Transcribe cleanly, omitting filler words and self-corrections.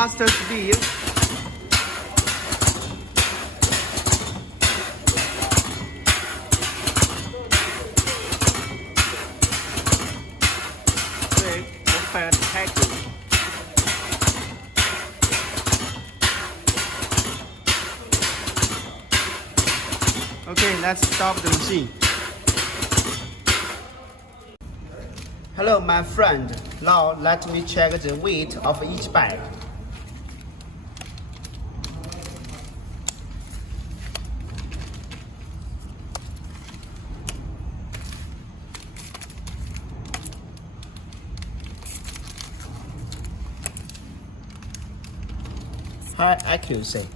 faster speed. Great, perfect packing. Okay, let's stop the machine. Hello, my friend. Now let me check the weight of each bag. High accuracy.